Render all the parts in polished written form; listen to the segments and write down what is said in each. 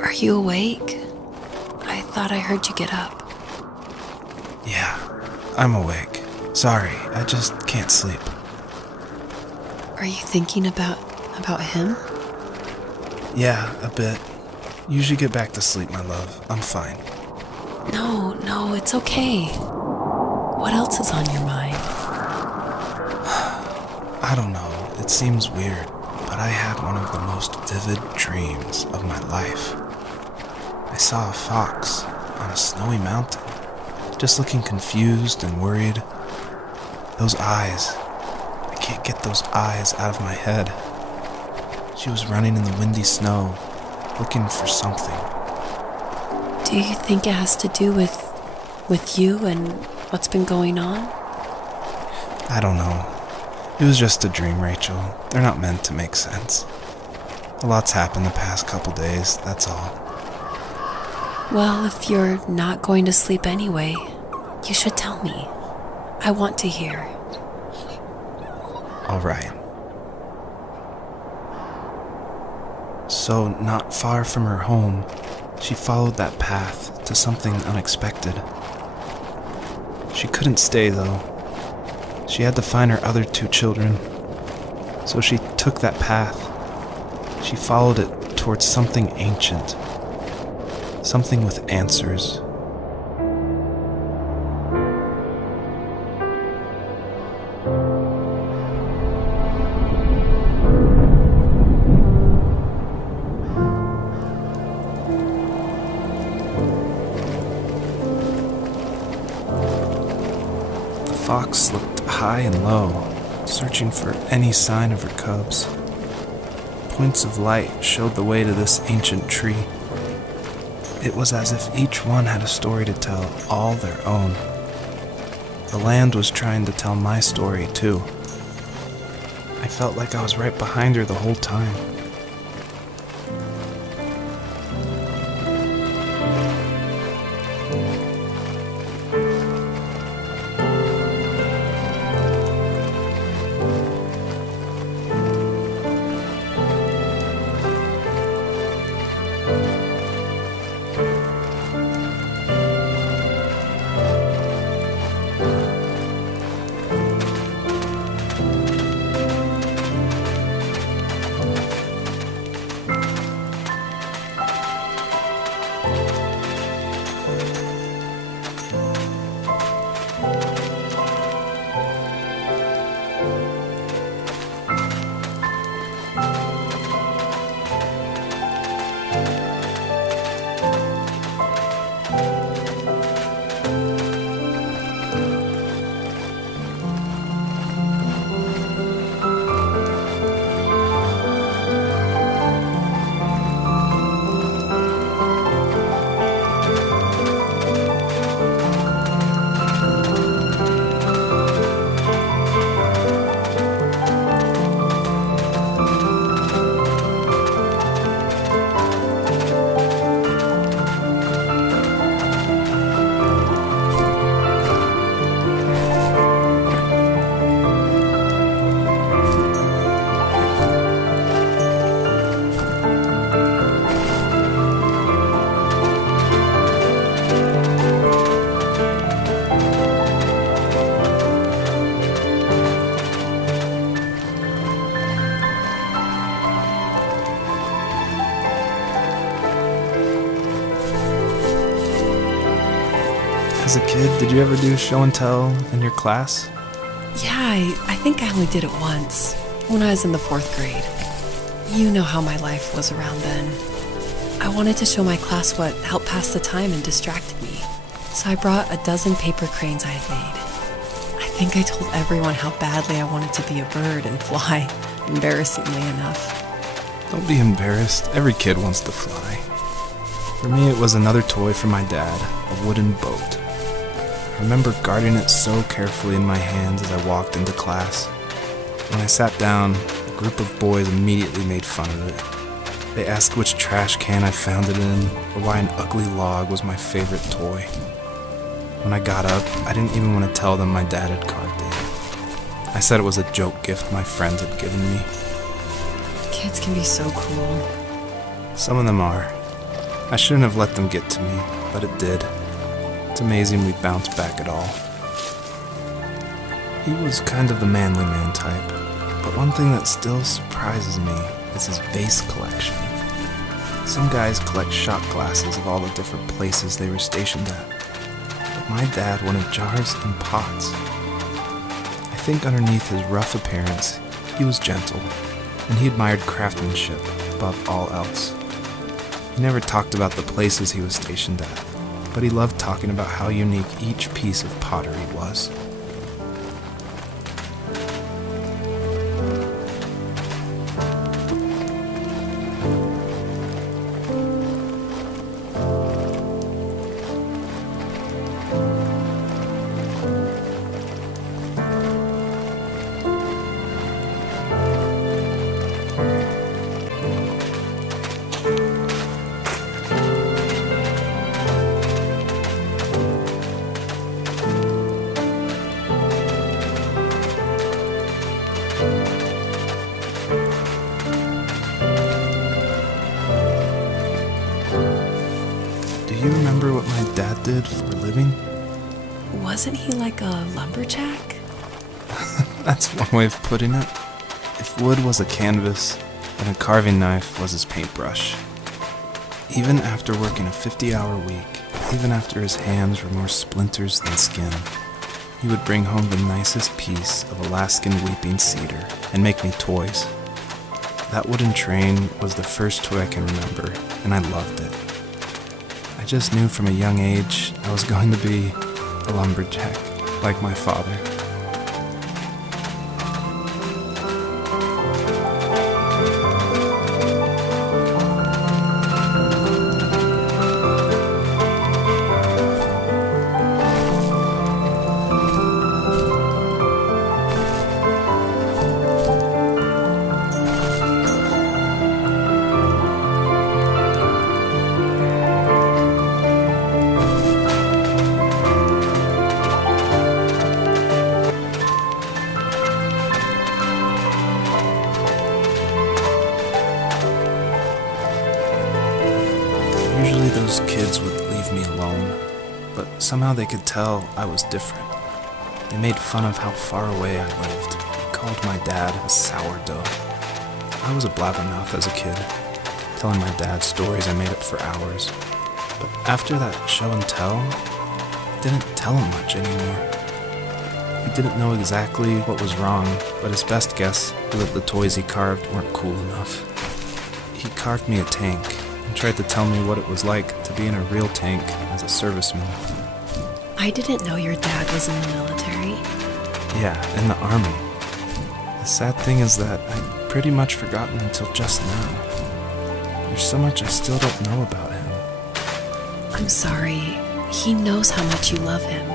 Are you awake? I thought I heard you get up. Yeah, I'm awake. Sorry, I just can't sleep. Are you thinking about him? Yeah, a bit. You should get back to sleep, my love. I'm fine. No, it's okay. What else is on your mind? I don't know, it seems weird, but I had one of the most vivid dreams of my life. I saw a fox on a snowy mountain, just looking confused and worried. Those eyes, I can't get those eyes out of my head. She was running in the windy snow, looking for something. Do you think it has to do with you and what's been going on? I don't know. It was just a dream, Rachel. They're not meant to make sense. A lot's happened the past couple days, that's all. Well, if you're not going to sleep anyway, you should tell me. I want to hear. All right. So, not far from her home, she followed that path to something unexpected. She couldn't stay, though. She had to find her other 2 children. So she took that path. She followed it towards something ancient. Something with answers. The fox looked high and low, searching for any sign of her cubs. Points of light showed the way to this ancient tree. It was as if each one had a story to tell, all their own. The land was trying to tell my story, too. I felt like I was right behind her the whole time. As a kid, did you ever do show and tell in your class? Yeah, I think I only did it once, when I was in the 4th grade. You know how my life was around then. I wanted to show my class what helped pass the time and distracted me, so I brought a dozen paper cranes I had made. I think I told everyone how badly I wanted to be a bird and fly, embarrassingly enough. Don't be embarrassed. Every kid wants to fly. For me, it was another toy from my dad, a wooden boat. I remember guarding it so carefully in my hands as I walked into class. When I sat down, a group of boys immediately made fun of it. They asked which trash can I found it in, or why an ugly log was my favorite toy. When I got up, I didn't even want to tell them my dad had carved it. I said it was a joke gift my friends had given me. Kids can be so cool. Some of them are. I shouldn't have let them get to me, but it did. It's amazing we bounced back at all. He was kind of the manly man type, but one thing that still surprises me is his vase collection. Some guys collect shot glasses of all the different places they were stationed at, but my dad wanted jars and pots. I think underneath his rough appearance, he was gentle, and he admired craftsmanship above all else. He never talked about the places he was stationed at, but he loved talking about how unique each piece of pottery was. Do you remember what my dad did for a living? Wasn't he like a lumberjack? That's one way of putting it. If wood was a canvas, then a carving knife was his paintbrush. Even after working a 50-hour week, even after his hands were more splinters than skin, he would bring home the nicest piece of Alaskan weeping cedar and make me toys. That wooden train was the first toy I can remember, and I loved it. I just knew from a young age I was going to be a lumberjack, like my father. Usually those kids would leave me alone, but somehow they could tell I was different. They made fun of how far away I lived. They called my dad a sourdough. I was a blabbermouth as a kid, telling my dad stories I made up for hours. But after that show and tell, I didn't tell him much anymore. He didn't know exactly what was wrong, but his best guess was that the toys he carved weren't cool enough. He carved me a tank, and tried to tell me what it was like to be in a real tank as a serviceman. I didn't know your dad was in the military. Yeah, in the army. The sad thing is that I'd pretty much forgotten until just now. There's so much I still don't know about him. I'm sorry. He knows how much you love him.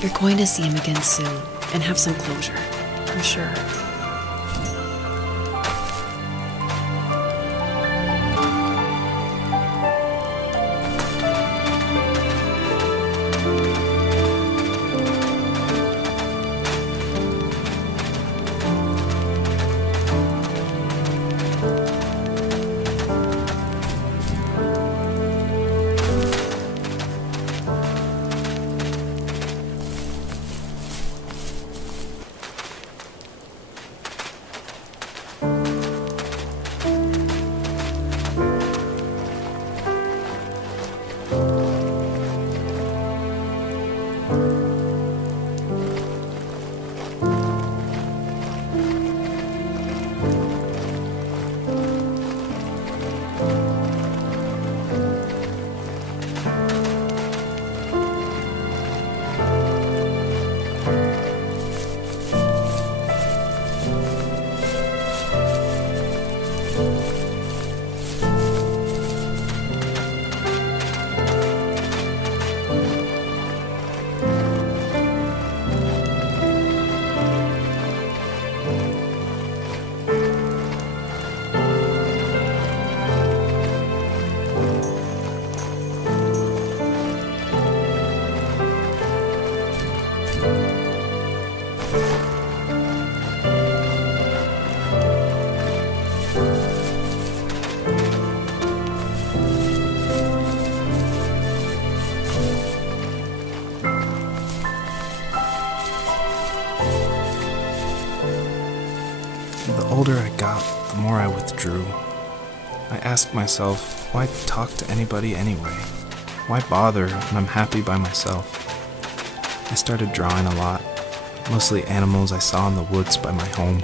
You're going to see him again soon and have some closure, I'm sure. more I withdrew. I asked myself, why talk to anybody anyway? Why bother when I'm happy by myself? I started drawing a lot, mostly animals I saw in the woods by my home.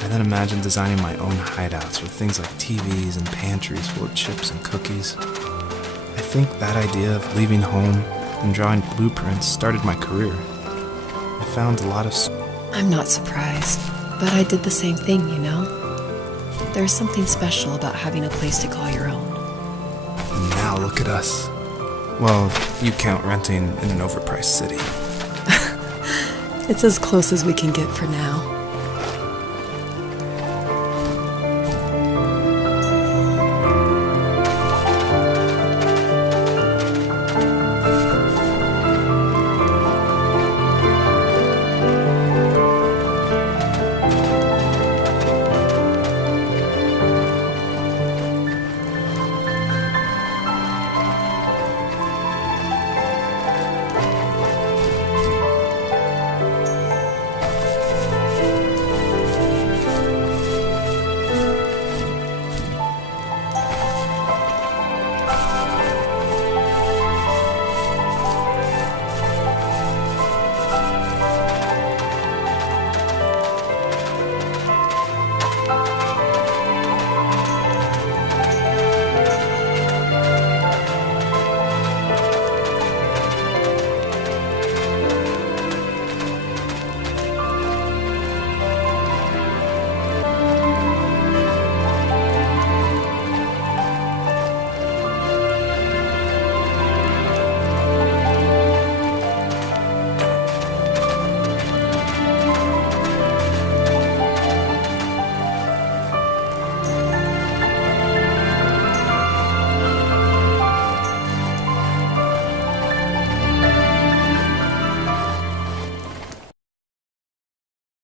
I then imagined designing my own hideouts with things like TVs and pantries full of chips and cookies. I think that idea of leaving home and drawing blueprints started my career. I found a lot of... I'm not surprised, but I did the same thing, you know? There's something special about having a place to call your own. And now look at us. Well, you count renting in an overpriced city. It's as close as we can get for now.